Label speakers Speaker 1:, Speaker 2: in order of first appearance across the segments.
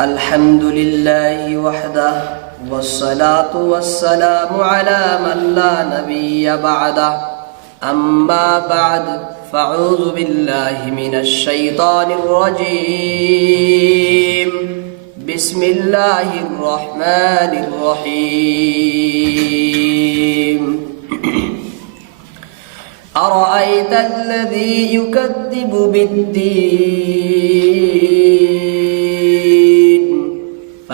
Speaker 1: الحمد لله وحده والصلاة والسلام على من لا نبي بعده. أما بعد فأعوذ بالله من الشيطان الرجيم. بسم الله الرحمن الرحيم. أرأيت الذي يكذب بالدين؟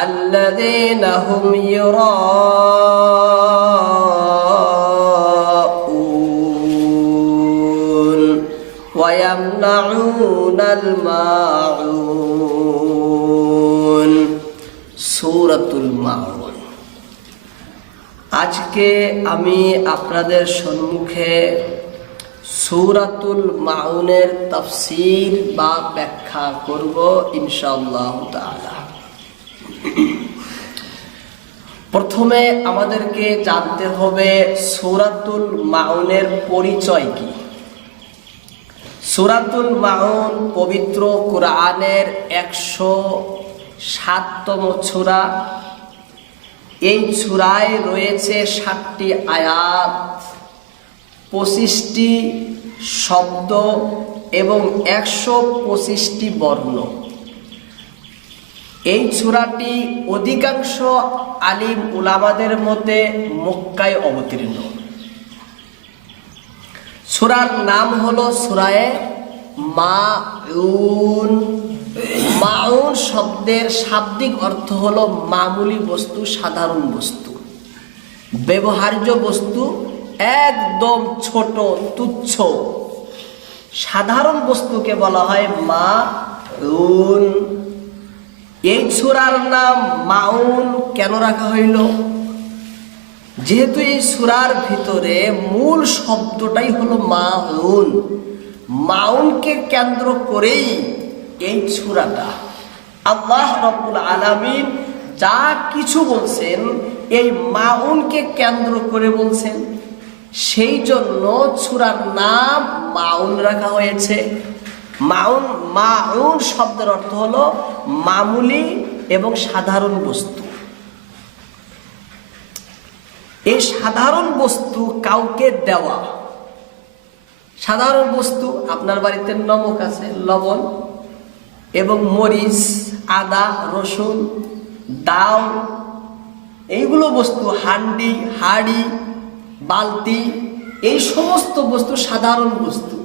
Speaker 1: الذين هم يراءون ويمنعون الماعون سورة الماعون আজকে আমি আপনাদের সম্মুখে সূরাতুল মাউনের তাফসীর বা ব্যাখ্যা করব ইনশাআল্লাহ তাআলা প্রথমে আমাদেরকে জানতে হবে সূরাতুল মাউনের পরিচয় কি? সূরাতুল মাউন পবিত্র কোরআনের একশো সাততম সূরা। এই ছুরায় রয়েছে ষাটটি আয়াত, পঁচিশটি শব্দ এবং একশো পঁচিশটি বর্ণ। এই ছুরাটি অধিকাংশ আলিম উলামাদের মতে মক্কায় অবতীর্ণ। সুরার নাম হলো সুরায়ে মাউন। মাউন শব্দের শাব্দিক অর্থ হলো মামুলি বস্তু, সাধারণ বস্তু। ব্যবহার্য বস্তু, একদম ছোট, তুচ্ছ। সাধারণ বস্তুকে বলা হয় মাউন। এই সুরার নাম মাউন কেন রাখা হইল? যেহেতু এই সুরার ভিতরে মূল শব্দটাই হলো মাউন মাউনকে কেন্দ্র করেই এই সুরাটা। আল্লাহ রব্বুল আলামিন যা কিছু বলছেন, এই মাউনকে কেন্দ্র করে বলছেন। সেই জন্য সুরার নাম মাউন রাখা হয়েছে। মাউন মাউন শব্দের অর্থ হলো মামুলি এবং সাধারণ বস্তু। এই সাধারণ বস্তু কাউকে দেওয়া। সাধারণ বস্তু আপনার বাড়িতে নমক আছে, লবণ এবং মরিচ, আদা, রসুন ডাল এইগুলো বস্তু হান্ডি, হাড়ি, বালতি, এই সমস্ত বস্তু সাধারণ বস্তু।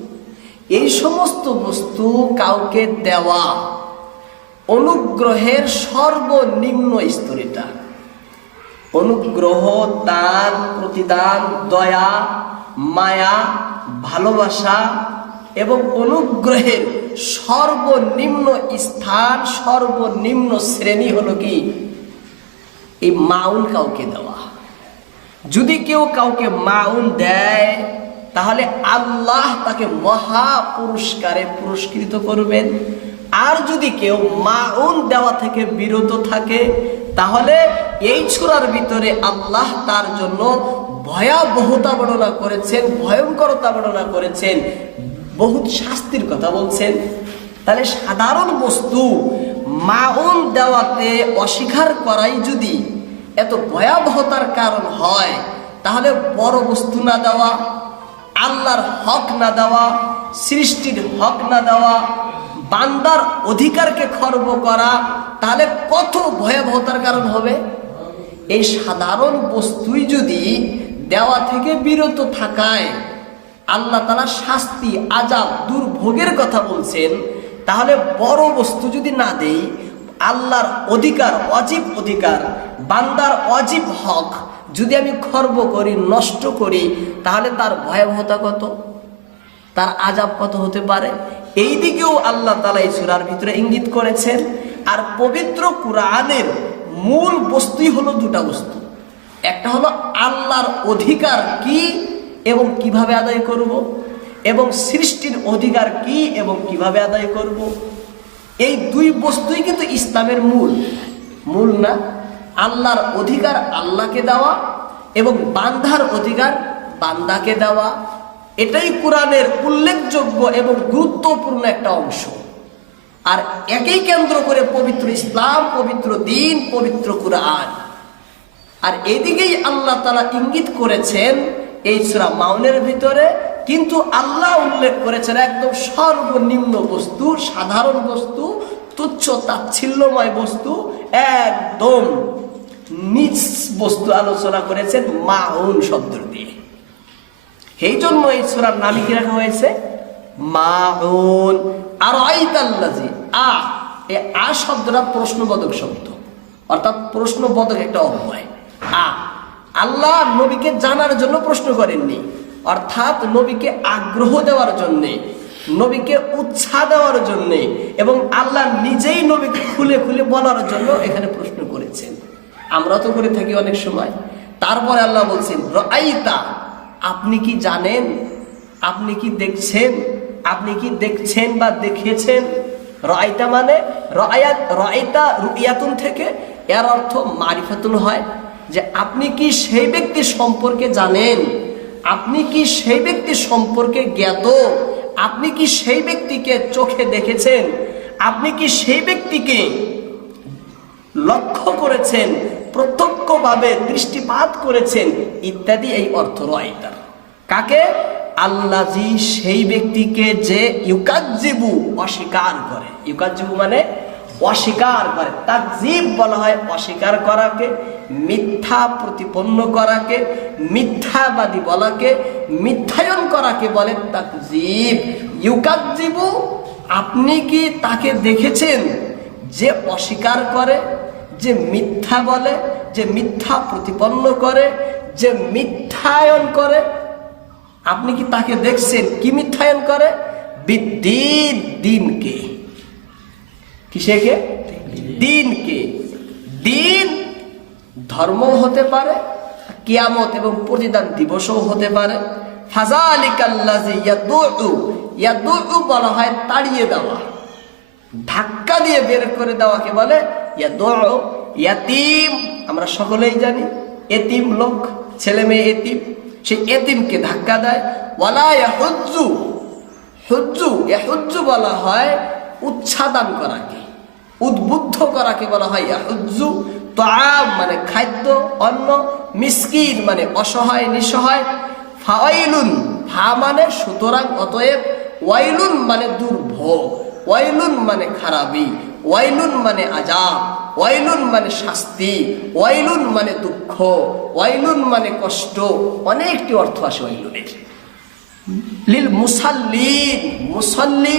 Speaker 1: এই সমস্ত বস্তু কাউকে দেওয়া অনুগ্রহের সর্বনিম্ন স্তর এটা অনুগ্রহ, দান, প্রতিদান, দয়া, মায়া, ভালোবাসা এবং অনুগ্রহের সর্বনিম্ন স্থান, সর্বনিম্ন শ্রেণি হলো কি? এই মাউন কাউকে দেওয়া। যদি কেউ কাউকে মাউন দেয় তাহলে আল্লাহ তাকে মহা পুরস্কারে পুরস্কৃত করবেন। আর যদি কেউ মাউন দেওয়া থেকে বিরত থাকে, তাহলে এই ছোড়ার ভিতরে আল্লাহ তার জন্য ভয়াবহতা বর্ণনা করেছেন, ভয়ঙ্করতা বর্ণনা করেছেন, বহুত শাস্তির কথা বলছেন। তাহলে সাধারণ বস্তু মাউন দেওয়াতে অস্বীকার করাই যদি এত ভয়াবহতার কারণ হয়, তাহলে বড় বস্তু না দেওয়া। আল্লাহর হক না দেওয়া, সৃষ্টির হক না দেওয়া, বান্দার অধিকারকে খর্ব করা, তাহলে কত ভয়াবহতার কারণ হবে? এই সাধারণ বস্তুই যদি দেওয়া থেকে বিরত থাকায়, আল্লাহ তালা শাস্তি আজাব দুর্ভোগের কথা বলছেন, তাহলে বড় বস্তু যদি না দেই, আল্লাহর অধিকার, অজীব অধিকার, বান্দার অজীব হক যদি আমি খর্ব করি, নষ্ট করি, তাহলে তার ভয়াবহতা কত? তার আজাব কত হতে পারে? এই দিকেও আল্লাহ তালা এই সুরার ভিতরে ইঙ্গিত করেছেন, আর পবিত্র কুরআনের মূল বস্তুই হলো দুটা বস্তু। একটা হলো আল্লাহর অধিকার কি এবং কীভাবে আদায় করব, এবং সৃষ্টির অধিকার কি এবং কীভাবে আদায় করব। এই দুই বস্তুই কিন্তু ইসলামের মূল। মূল না? আল্লাহর অধিকার আল্লাহকে দেওয়া এবং বান্ধার অধিকার বান্দাকে দেওয়া, এটাই কোরআনের উল্লেখযোগ্য এবং গুরুত্বপূর্ণ একটা অংশ। আর একেই কেন্দ্র করে পবিত্র ইসলাম, পবিত্র দিন, পবিত্র কোরআন। আর এদিকেই আল্লাহ তালা ইঙ্গিত করেছেন এই সুরা মাউনের ভিতরে, কিন্তু আল্লাহ উল্লেখ করেছেন একদম সর্বনিম্ন বস্তু, সাধারণ বস্তু, তুচ্ছ তাচ্ছিল্যময় বস্তু, একদম নিজ বস্তু আলোচনা করেছেন মাউন শব্দ দিয়ে। এই জন্য এই সুরার নামই কি রাখা হয়েছে? মাউন আর আইতাল্লাজি আ এই আ শব্দটা প্রশ্নবোধক শব্দ। অর্থাৎ প্রশ্নবোধক একটা অভয় আ, আল্লাহ নবীকে জানার জন্য প্রশ্ন করেননি। অর্থাৎ নবীকে আগ্রহ দেওয়ার জন্যে, নবীকে উৎসাহ দেওয়ার জন্যে এবং আল্লাহ নিজেই নবীকে খুলে খুলে বলার জন্য এখানে প্রশ্ন আমরা তো করে থাকি অনেক সময়। তারপরে আল্লাহ বলছেন রাইতা আপনি কি জানেন? আপনি কি দেখছেন? আপনি কি দেখছেন বা দেখেছেন? রায়তা মানে রায়াত রায়তা রুইয়াতুন থেকে, এর অর্থ মারিফাতুন হয়। যে আপনি কি সেই ব্যক্তি সম্পর্কে জানেন? আপনি কি সেই ব্যক্তি সম্পর্কে জ্ঞাত? আপনি কি সেই ব্যক্তিকে চোখে দেখেছেন? আপনি কি সেই ব্যক্তিকে লক্ষ্য করেছেন, প্রত্যক্ষভাবে দৃষ্টিপাত করেছেন, ইত্যাদি এই অর্থ রয়তার কাকে? আল্লাজি সেই ব্যক্তিকে যে ইউকাজিবু অস্বীকার করে। ইউকাজিবু মানে অস্বীকার করে। তাকজিব বলা হয় অস্বীকার করাকে, মিথ্যা প্রতিপন্ন করাকে, মিথ্যাবাদী বলাকে, মিথ্যায়ন করাকে বলে তাকজিব ইউকাজিবু আপনি কি তাকে দেখেছেন যে অস্বীকার করে? যে মিথ্যা বলে, যে মিথ্যা প্রতিপন্ন করে, যে মিথ্যায়ন করে, আপনি কি তাকে দেখছেন? কি মিথ্যায়ন করে? বিদ্দিন দিনকে। কিসেকে? দিনকে। দিন ধর্ম হতে পারে, কিয়ামত এবং প্রতিদান দিবসও হতে পারে। বলা হয় তাড়িয়ে দেওয়া, ধাক্কা দিয়ে বের করে দেওয়াকে বলে আমরা সকলেই জানি, এতিম লোক, ছেলে মেয়ে এতিম, সেই এতিমকে ধাক্কা দেয়। ওয়ালা হুজ্জু হুজ্জু বলা হয় উচ্ছাদন করাকে, উদ্বুদ্ধ করাকে বলা হয় ইয়াহুজ্জু। তাম মানে খাদ্য, অন্ন, মিসকিন মানে অসহায়, নিঃসহায়। ফাওয়াইলুন ফা মানে সুতরাং অতএব, ওয়াইলুন মানে দুর্ভোগ, ওয়াইলুন মানে খারাপি ওয়াইলুন মানে আজাব, ওয়াইলুন মানে শাস্তি, ওয়াইলুন মানে দুঃখ, ওয়াইলুন মানে কষ্ট, অনেকটি অর্থ আসে ওয়াইলুনের। লিল মুসাল্লিন, মুসল্লি,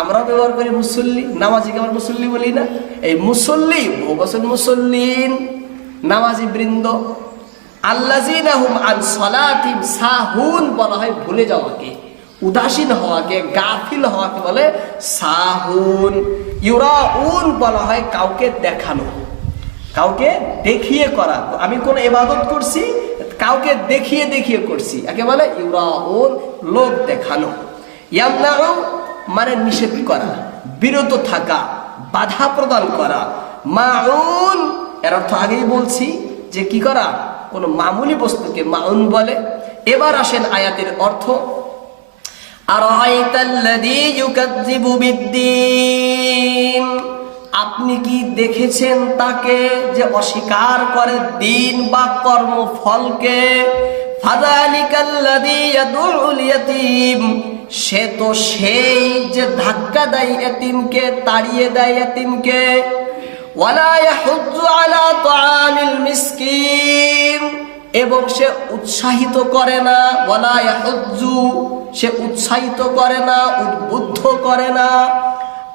Speaker 1: আমরা ব্যবহার করি মুসল্লি, নামাজিকে আমরা মুসল্লি বলি না। এই মুসল্লি বহু বছর মুসল্লিন, নামাজি বৃন্দ আল্লাজিনাহুম আন সাহুন বলা হয় ভুলে যাওয়াকে, উদাসীন হওয়াকে, গাফিল হওয়াকে বলে সাহুন। ইউরা বলা হয় কাউকে দেখানো, কাউকে দেখিয়ে করা। আমি এবাদত করছি, কাউকে দেখিয়ে দেখিয়ে করছি। একে বলে লোক দেখানো। ইয়ামনাউ মানে নিষেধ করা, বিরত থাকা, বাধা প্রদান করা। মাউন, এর অর্থ আগেই বলছি যে কি করা? কোনো মামুলি বস্তুকে মাউন বলে। এবার আসেন আয়াতের অর্থ আর আয়তাল্লাদি ইউকাজ্জিবু বিদ্দিন। আপনি কি দেখেছেন তাকে যে অস্বীকার করে দিন বা ইয়াদুল ইয়াতীম। সে তো সেই যে ধাক্কা দেয় এতিমকে, তাড়িয়ে দেয় এতিমকে। এবং সে উৎসাহিত করে না। ইয়াহুজ্জু। সে উৎসাহিত করে না, উদ্বুদ্ধ করে না।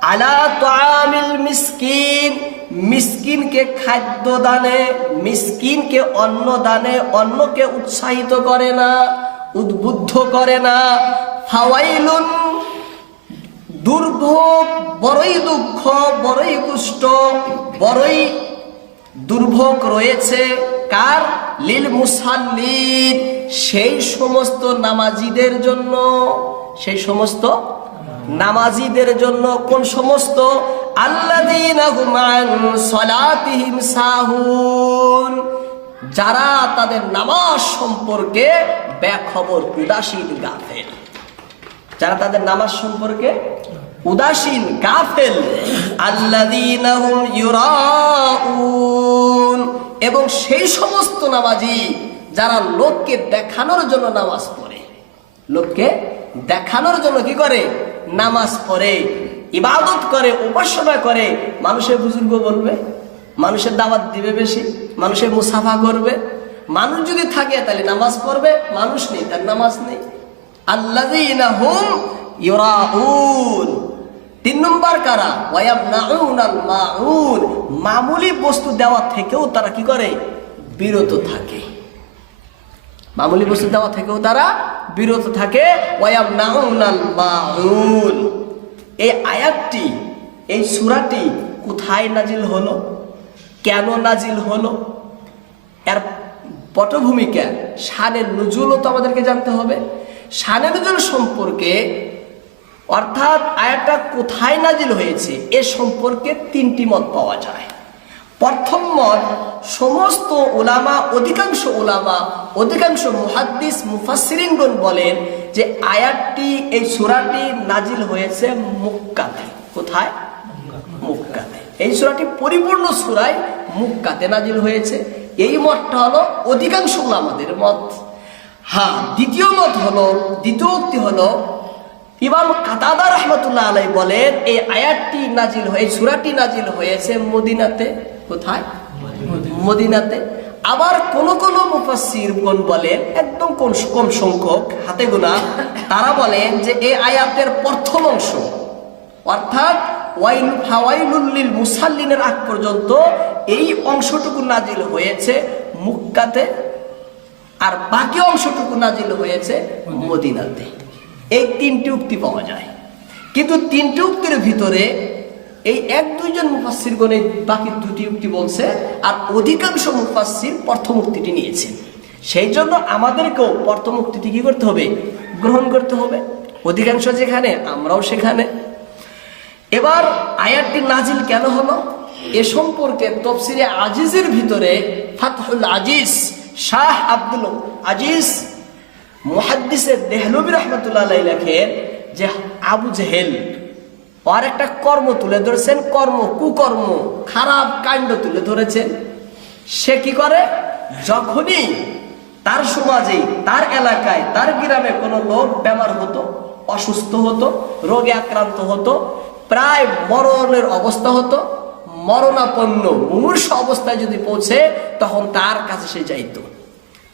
Speaker 1: আলা তামিল মিসকিন, মিসকিনকে খাদ্য দানে, মিসকিনকে অন্ন দানে, অন্নকে উৎসাহিত করে না, উদ্বুদ্ধ করে না। ফাওয়াইলুন, দুর্ভোগ, বড়ই দুঃখ, বড়ই কুষ্ট বড়ই দুর্ভোগ রয়েছে। কার? লিল মুসাল্লিন। সেই সমস্ত নামাজিদের জন্য, সেই সমস্ত নামাজিদের জন্য কোন সমস্ত সাহুন, যারা তাদের নামাজ সম্পর্কে বেখবর, উদাসীন গাফেল। যারা তাদের নামাজ সম্পর্কে উদাসীন গাফেল, আল্লাযীনা হুম ইউরাউন। এবং সেই সমস্ত নামাজি যারা লোককে দেখানোর জন্য নামাজ পড়ে, লোককে দেখানোর জন্য কি করে? নামাজ পড়ে, ইবাদত করে, উপাসনা করে, মানুষের বুজুর্গ বলবে, মানুষের দাওয়াত দিবে বেশি, মানুষের মুসাফা করবে। মানুষ যদি থাকে, তাহলে নামাজ পড়বে, মানুষ নেই, তার নামাজ নেই। ইউরাউন। তিন নম্বর কারা? মামুলি বস্তু দেওয়া থেকেও তারা কি করে? বিরত থাকে। মামুলি বস্তু দেওয়া থেকেও তারা বিরত থাকে। এই আয়াতটি, এই সুরাটি কোথায় নাজিল হলো? কেন নাজিল হলো? এর পটভূমিকা, শানের নজুলও তো আমাদেরকে জানতে হবে। শানের নজুল সম্পর্কে, অর্থাৎ আয়াতটা কোথায় নাজিল হয়েছে, এ সম্পর্কে তিনটি মত পাওয়া যায়। প্রথম মত, সমস্ত ওলামা অধিকাংশ ওলামা অধিকাংশ মুহাদ্দিস, মুফাসসিরিনগণ বলেন যে আয়াতটি, এই সূরাটি নাজিল হয়েছে মুক্কাতে। কোথায়? মুক্কাতে। এই সূরাটি পরিপূর্ণ সূরায় মুক্কাতে নাজিল হয়েছে। এই মতটা হলো অধিকাংশ ওলামাদের মত। হ্যাঁ দ্বিতীয় মত হলো, দ্বিতীয় উক্তি হলো, ইমাম কাতাদা রহমতুল্লাহ আলাই বলেন, এই আয়াতটি নাজিল হয়ে সূরাটি নাজিল হয়েছে মদিনাতে। কোথায়? মদিনাতে। আবার কোন কোন মুফাসসিরগণ বলেন একদম কম সংখ্যক, হাতে গোনা, তারা বলেন যে এই আয়াতের প্রথম অংশ। অর্থাৎ, ওয়াইল ফাওয়াইলুল্লিল মুসাল্লিনের আগ পর্যন্ত এই অংশটুকু নাজিল হয়েছে মুক্কাতে আর বাকি অংশটুকু নাজিল হয়েছে মদিনাতে। এই তিনটি উক্তি পাওয়া যায়। কিন্তু তিনটি উক্তির ভিতরে এই এক, দুইজন মুফাসির গণে বাকি দুটি উক্তি বলছে, আর অধিকাংশ মুফাসির প্রথম উক্তিটি নিয়েছে। সেই জন্য আমাদেরকেও প্রথম উক্তিটি কি করতে হবে? গ্রহণ করতে হবে। অধিকাংশ যেখানে, আমরাও সেখানে। এবার আয়াতটি নাজিল কেন হলো? এ সম্পর্কে তফসিরে আজিজের ভিতরে ফাতহুল আজিজ শাহ আব্দুল আজিজ মুহাদ্দিসের দেহলবি রহমতুল্লাহ লেখেন যে আবু জেহেল আর একটা কর্ম তুলে ধরেছেন, কর্ম, কুকর্ম, খারাপ কাণ্ড তুলে ধরেছেন। সে কি করে? যখনই তার সমাজে, তার এলাকায়, তার গ্রামে কোনো লোক বেমার হতো, অসুস্থ হতো, রোগে আক্রান্ত হতো, প্রায় মরণের অবস্থা হতো, মরণাপন্ন, মুমূর্ষ অবস্থায় যদি পৌঁছে, তখন তার কাছে সে যাইতো।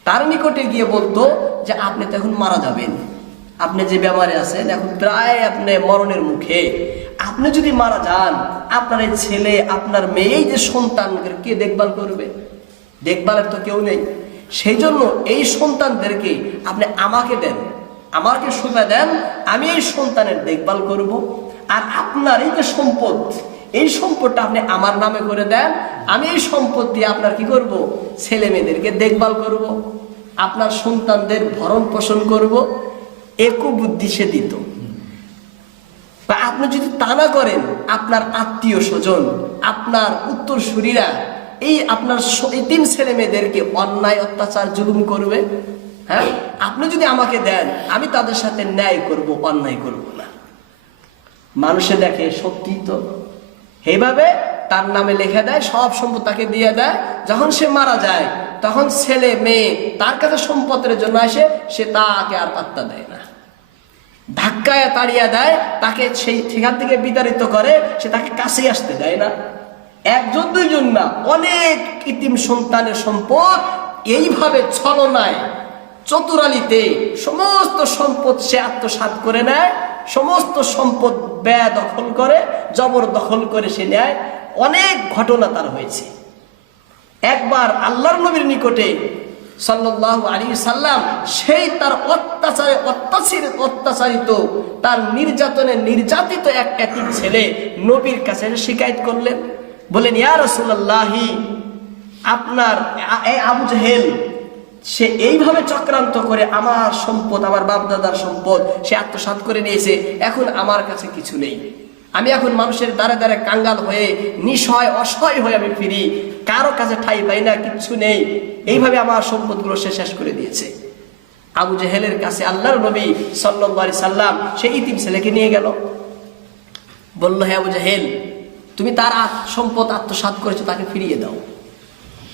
Speaker 1: তার নিকটে গিয়ে বলতো যে, আপনি তো এখন মারা যাবেন। আপনি যে বেমারে আছেন, এখন প্রায় আপনি মরণের মুখে। আপনি যদি মারা যান, আপনার এই ছেলে, আপনার মেয়ে, এই যে সন্তান কে দেখভাল করবে? দেখভালের তো কেউ নেই। সেই জন্য এই সন্তানদেরকে আপনি আমাকে দেন, আমাকে সুবিধা দেন, আমি এই সন্তানের দেখভাল করব। আর আপনার এই যে সম্পদ, এই সম্পদটা আপনি আমার নামে করে দেন, আমি এই সম্পদ দিয়ে আপনার কি করব? ছেলে মেয়েদেরকে দেখভাল করব। আপনার সন্তানদের ভরণ পোষণ করব। একু বুদ্ধি সে দিত। বা আপনি যদি তা না করেন, আপনার আত্মীয় স্বজন, আপনার উত্তরসূরিরা, এই আপনার এতিম ছেলে মেয়েদেরকে অন্যায়, অত্যাচার, জুলুম করবে হ্যাঁ? আপনি যদি আমাকে দেন, আমি তাদের সাথে ন্যায় করব, অন্যায় করব না। মানুষে দেখে সত্যি তো। এইভাবে তার নামে লিখে দেয়, সব সম্পদ তাকে দিয়ে দেয়। যখন সে মারা যায়, তখন ছেলে, মেয়ে তার কাছে সম্পদের জন্য আসে, সে তাকে আর পাত্তা দেয় না। ধাক্কায় তাড়িয়ে দেয়, তাকে সেই সেখান থেকে বিতাড়িত করে, সে তাকে কাছেই আসতে দেয় না। একজন, দুইজন না, অনেক কৃত্রিম সন্তানের সম্পদ এইভাবে ছলনায়, চতুরালিতে সমস্ত সম্পদ সে আত্মসাৎ করে নেয়, সমস্ত সম্পদ ব্যয় দখল করে, জবর দখল করে সে নেয়। অনেক ঘটনা তার হয়েছে। একবার আল্লাহর নবীর নিকটে সাল্লাল্লাহু আলাইহি সাল্লাম সেই তার অত্যাচারে অত্যাচারিত অত্যাচারিত, তার নির্যাতনে নির্যাতিত এক এতিম ছেলে নবীর কাছে শিকায়ত করলেন। বলেন ইয়া রাসূলুল্লাহি, আপনার আবু জাহেল, সে এইভাবে চক্রান্ত করে আমার সম্পদ, আমার বাপ দাদার সম্পদ সে আত্মসাৎ করে নিয়েছে, এখন আমার কাছে কিছু নেই। আমি এখন মানুষের দ্বারে দ্বারে কাঙ্গাল হয়ে নিঃসয় অসহায় হয়ে আমি ফিরি। কারও কাছে ঠাই পাই না, কিচ্ছু নেই। এইভাবে আমার সম্পদগুলো সে শেষ করে দিয়েছে। আবু জেহেলের কাছে আল্লাহর নবী সাল্লি সাল্লাম সে ইতিম ছেলেকে নিয়ে গেল। বলল হ্যাঁ আবু জাহেল, তুমি তার সম্পদ আত্মসাৎ করেছ, তাকে ফিরিয়ে দাও।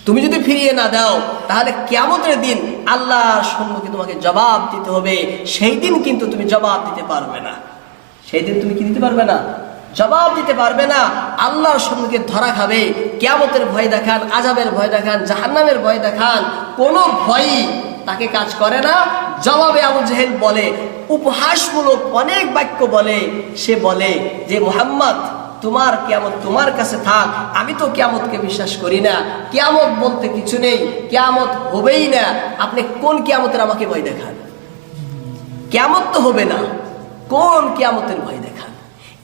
Speaker 1: তুমি যদি ফিরিয়ে না দাও, তাহলে কেমতের দিন আল্লাহর সম্মুখে তোমাকে জবাব দিতে হবে। সেই দিন কিন্তু তুমি জবাব দিতে পারবে না। সেই দিন তুমি কি দিতে পারবে না? জবাব দিতে পারবে না। আল্লাহর সম্মুখে ধরা খাবে। কেয়ামতের ভয় দেখান আজাবের ভয় দেখান, জাহান্নামের ভয় দেখান, কোনো ভয়ই তাকে কাজ করে না। জবাবে আবু জেহেল বলে, উপহাসমূলক অনেক বাক্য বলে। সে বলে যে, মোহাম্মদ, তোমার কেমন তোমার কাছে থাক। আমি তো কেয়ামতকে বিশ্বাস করি না। কেয়ামত বলতে কিছু নেই। কেয়ামত হবেই না। আপনি কোন কেয়ামতের আমাকে ভয় দেখান? কেয়ামত তো হবে না। কোন কেয়ামতের ভয় দেখান?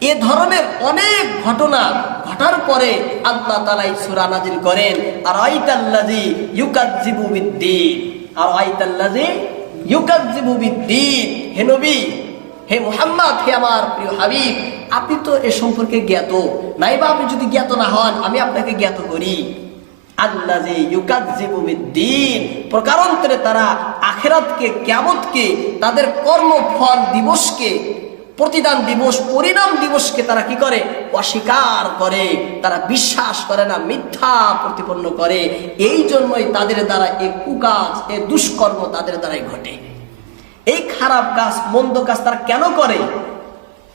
Speaker 1: এ ধরনের অনেক ঘটনা ঘটার পরে আল্লাহ তালাই সুরা নাজিল করেন আর আইতাল্লাজি ইউকাজ্জিবু বিদ্দিন। আর আইতাল্লাজি ইউকাজ্জিবু বিদ্দিন। হে নবী, হে মুহাম্মদ, হে আমার প্রিয় হাবিব, আপনি তো এ সম্পর্কে জ্ঞাত। নাইবা আপনি যদি জ্ঞাত না হন, আমি আপনাকে জ্ঞাত করি। আল্লাজি ইউকাজ্জিবু বিদ্দিন। প্রকারান্তরে তারা আখেরাতকে, কিয়ামতকে, তাদের কর্মফল দিবসকে প্রতিদান দিবস, পরিণাম দিবসকে তারা কি করে? অস্বীকার করে। তারা বিশ্বাস করে না, মিথ্যা প্রতিপন্ন করে। এই জন্যই তাদের দ্বারা এ কুকাজ, এ দুষ্কর্ম তাদের দ্বারাই ঘটে। এই খারাপ কাজ, মন্দ কাজ তারা কেন করে?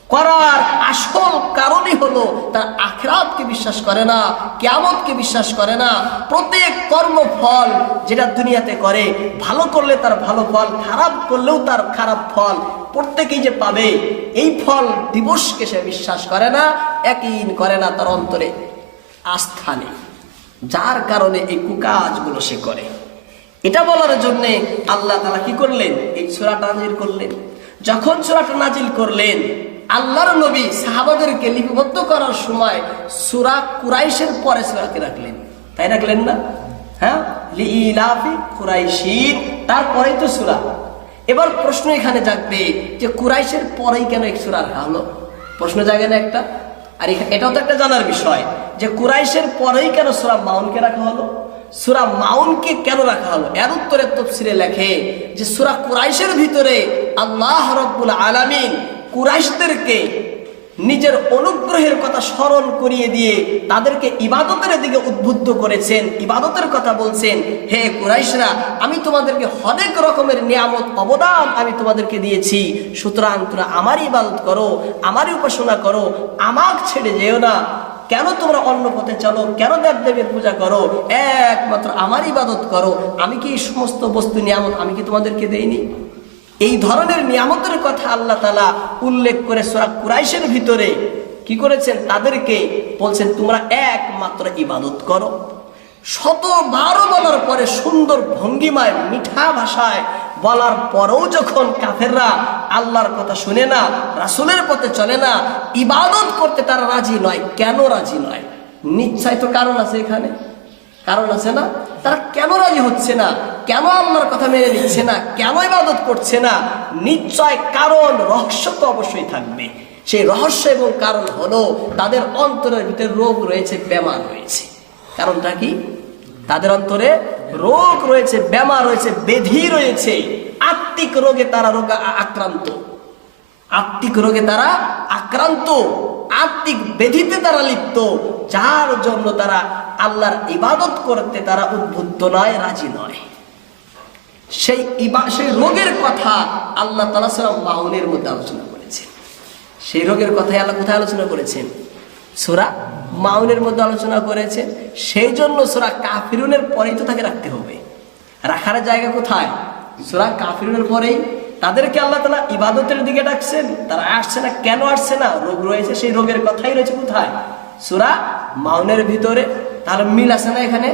Speaker 1: করার আসল কারণই হলো তার আখরাতকে বিশ্বাস করে না, কেয়ামতকে বিশ্বাস করে না। প্রত্যেক কর্মফল যেটা দুনিয়াতে করে, ভালো করলে তার ভালো ফল, খারাপ করলেও তার খারাপ ফল। প্রত্যেকেই যে পাবে, এই ফল দিবসকে সে বিশ্বাস করে না, একই করে না তার অন্তরে। আস্থা নেই। যার কারণে এই কুকাজগুলো সে করে। এটা বলার জন্য আল্লাহ তালা কি করলেন? এই সুরাটা নাজিল করলেন। যখন সুরাটা নাজিল করলেন আল্লাহর নবী সাহাবাদেরকে লিপিবদ্ধ করার সময় সুরা কুরাইশের পরে সুরাকে রাখলেন। তাই রাখলেন না? হ্যাঁ? কুরাইশিন, তারপরেই তো সুরা। এবার প্রশ্ন এখানে জাগবে যে কুরাইশের পরেই কেন এক সুরা রাখা হলো? প্রশ্ন জাগে না একটা? আর এটাও তো একটা জানার বিষয় যে কুরাইশের পরেই কেন সুরা মাউনকে রাখা হলো? সুরা মাউনকে কেন রাখা হলো? এর উত্তরে তফসিরে লেখে যে সুরা কুরাইশের ভিতরে আল্লাহ রব্বুল আলামিন কুরাইশদেরকে নিজের অনুগ্রহের কথা স্মরণ করিয়ে দিয়ে তাদেরকে ইবাদতের দিকে উদ্বুদ্ধ করেছেন। ইবাদতের কথা বলছেন, হে কুরাইশরা, আমি তোমাদেরকে অনেক রকমের নিয়ামত, অবদান আমি তোমাদেরকে দিয়েছি। সুতরাং তোমরা আমারই ইবাদত করো, আমারই উপাসনা করো আমাক ছেড়ে যেও না। কেন তোমরা অন্য পথে চলো? কেন দেব দেবের পূজা করো? একমাত্র আমার ইবাদত করো। আমি কি সমস্ত বস্তু নিয়ামত আমি কি তোমাদেরকে দেইনি? এই ধরনের নিয়ামতের কথা আল্লাহ তালা উল্লেখ করে সোরা কুরাইশের ভিতরে কি করেছেন? তাদেরকে বলছেন, তোমরা একমাত্র ইবাদত করো। শত বারো বলার পরে সুন্দর ভঙ্গিমায়, মিঠা ভাষায় বলার পরেও যখন কাফেররা আল্লাহর কথা শুনে না, রাসুলের পথে চলে না, ইবাদত করতে তারা রাজি নয়। কেন রাজি নয়? নিশ্চয় তো কারণ আছে এখানে। কারণ আছে না, তারা কেন রাজি হচ্ছে না? কেন আল্লাহর কথা মেনে নিচ্ছে না? কেন ইবাদত করছে না? নিশ্চয় কারণ রহস্য তো অবশ্যই থাকবে। সেই রহস্য এবং কারণ হলো তাদের অন্তরের ভিতরে রোগ রয়েছে, বেমার রয়েছে। কারণটা কি? তাদের অন্তরে রোগ রয়েছে, বেমার রয়েছে, বেধি রয়েছে। আত্মিক রোগে তারা রোগ আক্রান্ত। আত্মিক রোগে তারা আক্রান্ত। আত্মিক ব্যাধিতে তারা লিপ্ত, যার জন্য তারা আল্লাহর ইবাদত করতে তারা উদ্বুদ্ধ নয়, রাজি নয়। সেই ইবা, সেই রোগের কথা আল্লাহ তালা সালাম মাউনের মধ্যে আলোচনা করেছেন। সেই রোগের কথাই আল্লাহ কোথায় আলোচনা করেছেন? সুরা মাউনের মধ্যে আলোচনা করেছেন। সেই জন্য সুরা কাফিরুনের পরেই তো তাকে রাখতে হবে। রাখার জায়গা কোথায়? সুরা কাফিরুনের পরেই তাদেরকে আল্লাহ তালা ইবাদতের দিকে ডাকছেন। তারা আসছে না, কেন আসছে না? রোগ রয়েছে, সেই রোগের কথাই রয়েছে কোথায়? সুরা মাউনের ভিতরে। তাহলে মিল আছে না এখানে?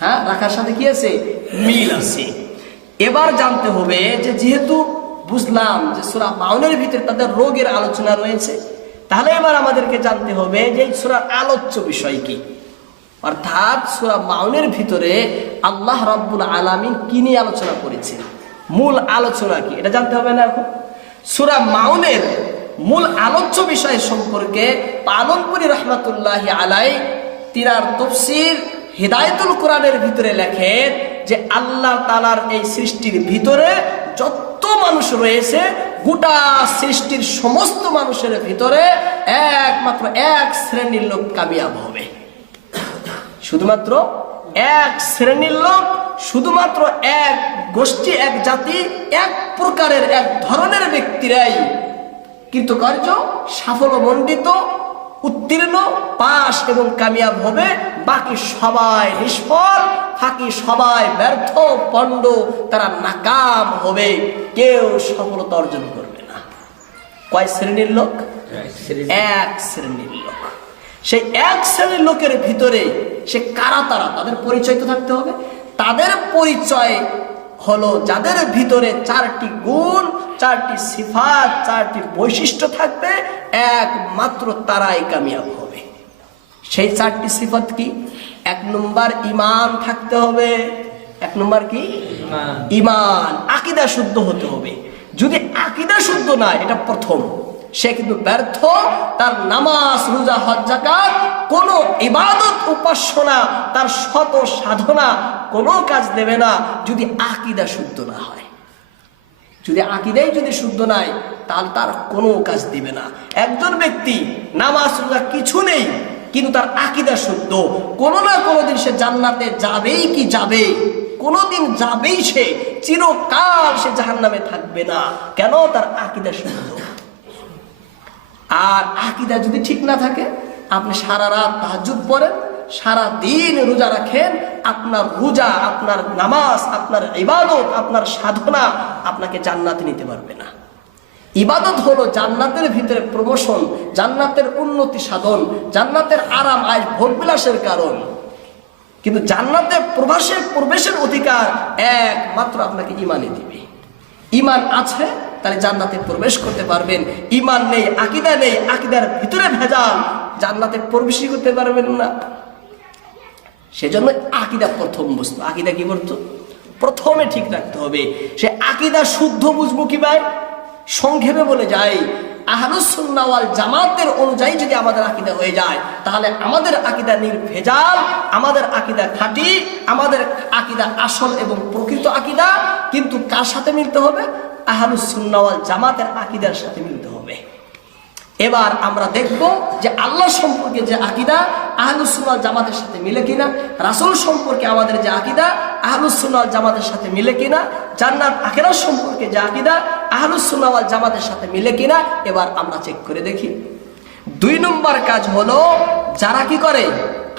Speaker 1: হ্যাঁ রাখার সাথে কি আছে? মিল আছে। এবার জানতে হবে যে যেহেতু বুঝলাম যে সুরা মাউনের ভিতরে তাদের রোগের আলোচনা রয়েছে, তাহলে এবার আমাদেরকে জানতে হবে যে সুরার আলোচ্য বিষয় কি? অর্থাৎ সুরা মাউনের ভিতরে আল্লাহ রাব্বুল আলামিন কি নিয়ে আলোচনা করেছেন? মূল আলোচনা কি? এটা জানতে হবে না এখন? সুরা মাউনের মূল আলোচ্য বিষয় সম্পর্কে পালনপুরি রহমাতুল্লাহ আলাই, তিরার তফসির হিদায়তুল কোরআনের ভিতরে লেখেন যে আল্লাহ তালার এই সৃষ্টির ভিতরে যত মানুষ রয়েছে, গোটা সৃষ্টির সমস্ত মানুষের ভিতরে একমাত্র এক শ্রেণির লোক কামিয়াব হবে। শুধুমাত্র এক শ্রেণির লোক শুধুমাত্র এক গোষ্ঠী এক জাতি এক প্রকারের এক ধরনের ব্যক্তিরাই কৃতকার্য সাফল্যমণ্ডিত উত্তীর্ণ পাশ এবং কামিয়াব হবে। বাকি সবাই নিষ্ফল বাকি সবাই ব্যর্থ পণ্ড তারা নাকাম হবে। কেউ সফলতা অর্জন করবে না। কয় শ্রেণির লোক? এক শ্রেণির লোক। সেই এক শ্রেণির লোকের ভিতরে সে কারা তারা? তাদের পরিচয় তো থাকতে হবে। তাদের পরিচয় হলো যাদের ভিতরে চারটি গুণ চারটি সিফাত চারটি বৈশিষ্ট্য থাকবে একমাত্র তারাই কামিয়াব হবে। সেই চারটি সিফাত কি? এক নম্বর ইমান থাকতে হবে। এক নম্বর কি? ইমান আকিদা শুদ্ধ হতে হবে। যদি আকিদা শুদ্ধ না এটা প্রথম। সে কিন্তু ব্যর্থ, তার নামাজ, রোজা, হজ জাকাত কোন ইবাদত, উপাসনা, তার শত সাধনা কোনো কাজ দেবে না যদি আকিদা শুদ্ধ না হয়। যদি আকিদাই যদি শুদ্ধ নাই, তাহলে তার কোনো কাজ দিবে না। একজন ব্যক্তি নামাজ, রোজা কিছু নেই, কিন্তু তার আকিদা শুদ্ধ। কোনো না কোনোদিন সে জান্নাতে যাবেই কি যাবে? কোনোদিন যাবেই সে, চিরকাল সে জাহান্নামে থাকবে না। কেন? তার আকিদা শুদ্ধ। আর আকিদা যদি ঠিক না থাকে, আপনি সারা রাত তাহাজুদ পড়েন, সারা দিন রোজা রাখেন, আপনার রোজা, আপনার নামাজ, আপনার ইবাদত, আপনার সাধনা আপনাকে জান্নাতে নিতে পারবে না। ইবাদত হলো জান্নাতের ভিতরে প্রমোশন, জান্নাতের উন্নতি সাধন, জান্নাতের আরাম আয় ভোগবিলাসের কারণ। কিন্তু জান্নাতের প্রবাসের প্রবেশের অধিকার একমাত্র আপনাকে ইমানে দিবে। ইমান আছে তাহলে জান্নাতে প্রবেশ করতে পারবেন। ইমান নেই, আকিদা নেই, আকিদার ভিতরে ভেজাল। জান্নাতে প্রবেশই করতে পারবেন না। সেজন্য আকিদা প্রথম বস্তু। আকিদা কি করতো প্রথমে ঠিক রাখতে হবে। সে আকিদা শুদ্ধ বুঝব কি ভাই? সংক্ষেপে বলে যাই আহলুসুন্নাওয়াল জামাতের অনুযায়ী যদি আমাদের আকিদা হয়ে যায়, তাহলে আমাদের আকিদা নির্ভেজাল আমাদের আকিদা খাঁটি, আমাদের আকিদা আসল এবং প্রকৃত আকিদা, কিন্তু কার সাথে মিলতে হবে? আহলুসুন্নাওয়াল জামাতের আকিদার সাথে মিলতে হবে। এবার আমরা দেখব যে আল্লাহ সম্পর্কে যে আকিদা আহলুসুন্নাল জামাতের সাথে মিলে কিনা, রাসূল সম্পর্কে আমাদের যে আকিদা আহলুসুন্নাল জামাতের সাথে মিলে কিনা, জান্নাত আখেরা সম্পর্কে যে আকিদা আহলুসুন্নাল জামাতের সাথে মিলে কিনা, এবার আমরা চেক করে দেখি। দুই নম্বর কাজ হলো, যারা কি করে?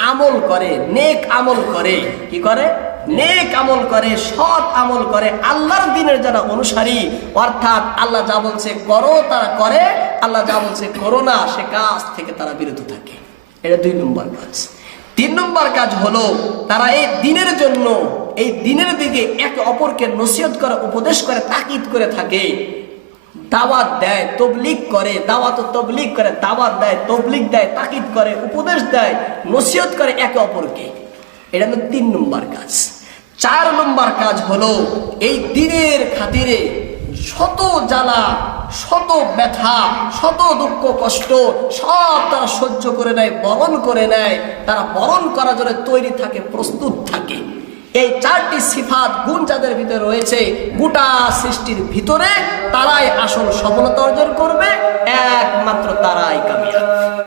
Speaker 1: আমল করে, নেক আমল করে। কি করে? নেক আমল করে, সৎ আমল করে, আল্লাহর দিনের যারা অনুসারী, অর্থাৎ আল্লাহ যা বলছে করো, তারা করে, আল্লাহ যা বলছে করো না, সে কাজ থেকে তারা বিরত থাকে। এটা দুই নম্বর কাজ। তিন নম্বর কাজ হলো, তারা এই দিনের জন্য, এই দিনের দিকে একে অপরকে নসিহত করে, উপদেশ করে, তাকিদ করে থাকে। দাওয়াত দেয় তবলিক করে, দাওয়াত তবলিক করে, দাওয়াত দেয় তবলিক দেয়, তাকিদ করে, উপদেশ দেয়, নসিহত করে একে অপরকে। এটা হলো তিন নম্বর কাজ। চার নম্বর কাজ হলো এই দিনের খাতিরে শত জ্বালা, শত ব্যথা, শত দুঃখ, কষ্ট সব তারা সহ্য করে নেয়, বরণ করে নেয়। তারা বরণ করার জন্য তৈরি থাকে, প্রস্তুত থাকে। এই চারটি সিফাত গুণ যাদের ভিতরে রয়েছে, গোটা সৃষ্টির ভিতরে তারাই আসল সফলতা অর্জন করবে, একমাত্র তারাই কামিয়াব।